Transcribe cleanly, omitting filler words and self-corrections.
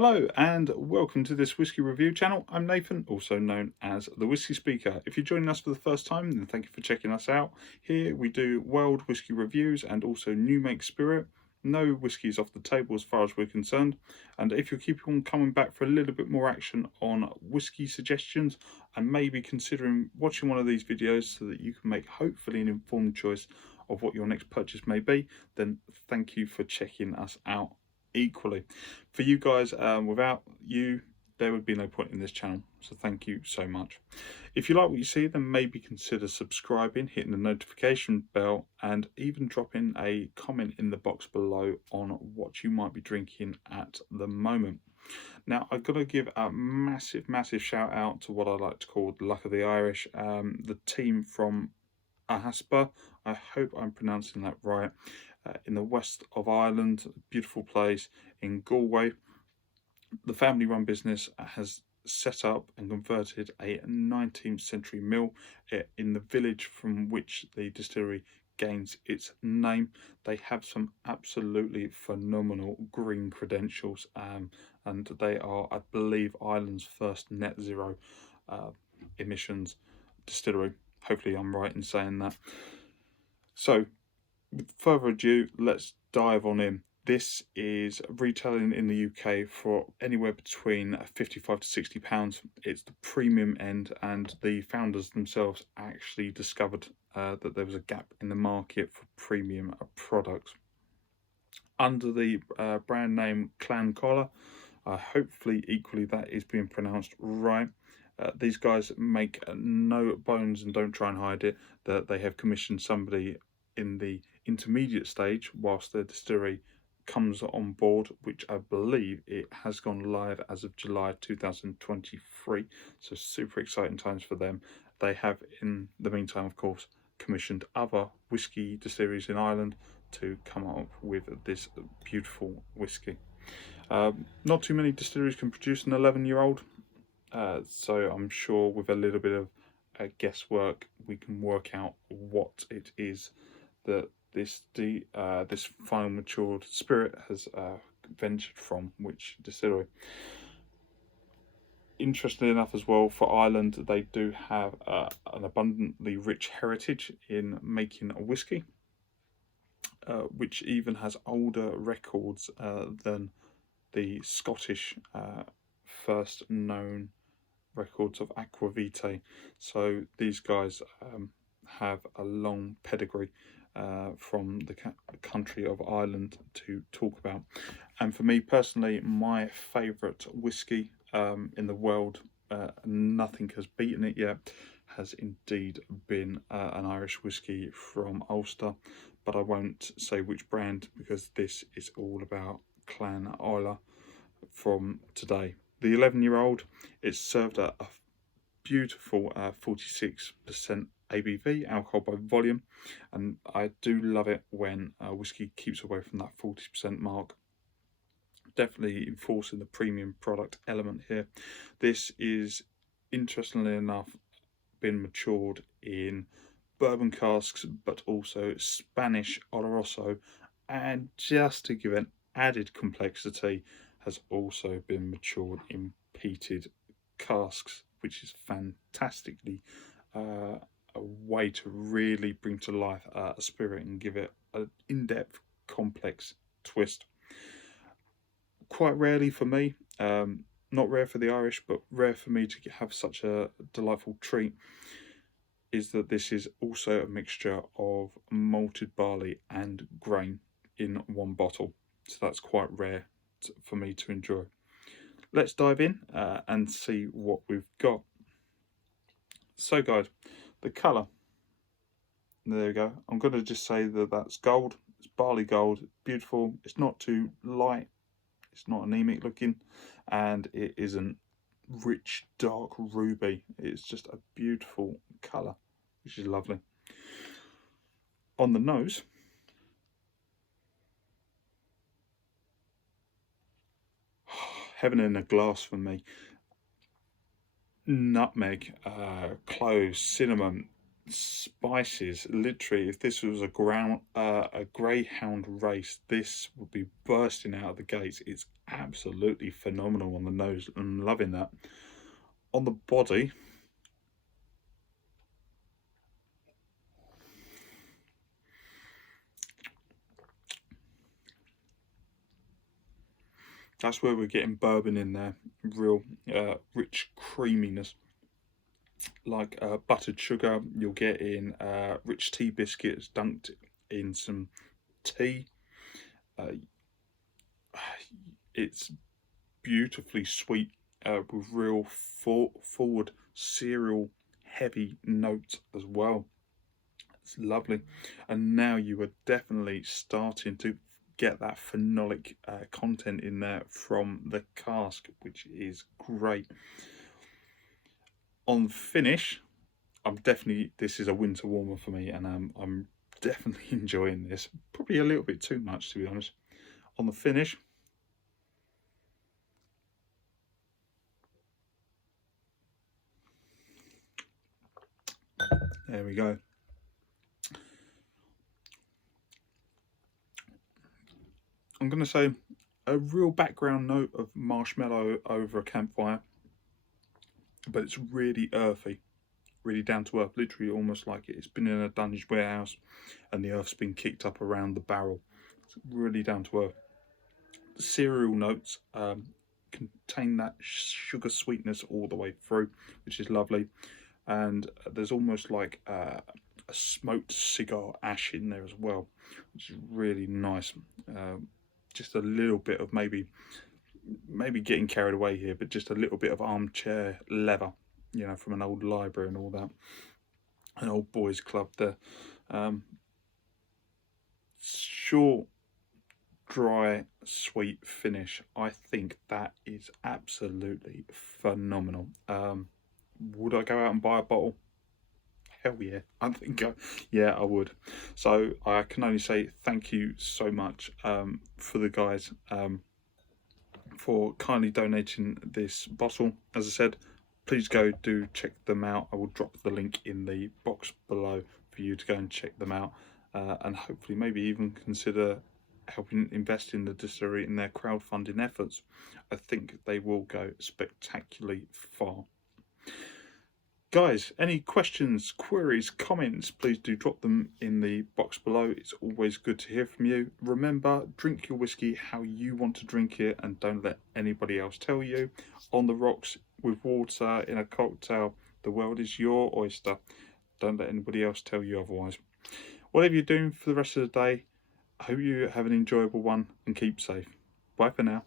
Hello and welcome to this whiskey review channel. I'm Nathan, also known as the Whisky Speaker. If you're joining us for the first time, then thank you for checking us out. Here we do world whiskey reviews and also new make spirit. No whiskies off the table as far as we're concerned. And if you keep on coming back for a little bit more action on whiskey suggestions, and maybe considering watching one of these videos so that you can make hopefully an informed choice of what your next purchase may be, then thank you for checking us out. Equally, for you guys, without you there would be no point in this channel, so thank you so much. If you like what you see, then maybe consider subscribing, hitting the notification bell, and even dropping a comment in the box below on what you might be drinking at the moment. Now, I've got to give a massive shout out to what I like to call the luck of the Irish, the team from Ahascragh. I hope I'm pronouncing that right. In the west of Ireland, a beautiful place in Galway. The family-run business has set up and converted a 19th century mill in the village from which the distillery gains its name. They have some absolutely phenomenal green credentials, and they are, I believe, Ireland's first net zero emissions distillery. Hopefully I'm right in saying that. So with further ado, let's dive on in. This is retailing in the UK for anywhere between £55 to £60. It's the premium end, and the founders themselves actually discovered that there was a gap in the market for premium products. Under the brand name Colla, hopefully equally that is being pronounced right. These guys make no bones and don't try and hide it that they have commissioned somebody in the intermediate stage whilst the distillery comes on board, which I believe it has gone live as of July 2023, so super exciting times for them. They have in the meantime, of course, commissioned other whiskey distilleries in Ireland to come up with this beautiful whiskey. Not too many distilleries can produce an 11-year-old, so I'm sure with a little bit of guesswork we can work out what it is that this final matured spirit has ventured from which distillery. Interestingly enough as well, for Ireland, they do have an abundantly rich heritage in making a whiskey, which even has older records than the Scottish first known records of aquavitae. So these guys have a long pedigree from the country of Ireland to talk about. And for me personally, my favourite whiskey in the world, nothing has beaten it yet, has indeed been an Irish whiskey from Ulster, but I won't say which brand because this is all about Clan Colla from today. The 11-year-old, it's served at a beautiful 46% ABV, alcohol by volume, and I do love it when whiskey keeps away from that 40% mark. Definitely enforcing the premium product element here. This is, interestingly enough, been matured in bourbon casks, but also Spanish Oloroso, and just to give an added complexity, has also been matured in peated casks, which is fantastically a way to really bring to life a spirit and give it an in-depth, complex twist. Quite rarely for me, not rare for the Irish, but rare for me to have such a delightful treat, is that this is also a mixture of malted barley and grain in one bottle. So that's quite rare for me to enjoy. Let's dive in and see what we've got. So guys, the colour, there we go. I'm going to just say that that's gold. It's barley gold, beautiful. It's not too light, it's not anemic looking, and it isn't rich dark ruby. It's just a beautiful colour, which is lovely. On the nose, heaven in a glass for me. Nutmeg, cloves, cinnamon, spices. Literally, if this was a greyhound race, this would be bursting out of the gates. It's absolutely phenomenal on the nose. I'm loving that. On the body, that's where we're getting bourbon in there, real rich creaminess, like buttered sugar. You'll get in rich tea biscuits dunked in some tea. It's beautifully sweet with real forward cereal heavy notes as well. It's lovely, and now you are definitely starting to get that phenolic content in there from the cask, which is great. On finish, this is a winter warmer for me, and I'm definitely enjoying this. Probably a little bit too much, to be honest. On the finish, there we go. I'm going to say a real background note of marshmallow over a campfire, but it's really earthy, really down to earth, literally almost like it's been in a Dunwich warehouse and the earth's been kicked up around the barrel. It's really down to earth. The cereal notes contain that sugar sweetness all the way through, which is lovely, and there's almost like a smoked cigar ash in there as well, which is really nice. Just a little bit of maybe getting carried away here, but just a little bit of armchair leather, you know, from an old library and all that, an old boys club there. Short, dry, sweet finish. I think that is absolutely phenomenal. Would I go out and buy a bottle? Hell yeah, I think yeah, I would. So I can only say thank you so much for the guys for kindly donating this bottle. As I said, please go do check them out. I will drop the link in the box below for you to go and check them out, and hopefully maybe even consider helping invest in the distillery in their crowdfunding efforts. I think they will go spectacularly far. Guys, any questions, queries, comments, please do drop them in the box below. It's always good to hear from you. Remember, drink your whiskey how you want to drink it and don't let anybody else tell you. On the rocks, with water, in a cocktail, the world is your oyster. Don't let anybody else tell you otherwise. Whatever you're doing for the rest of the day, I hope you have an enjoyable one and keep safe. Bye for now.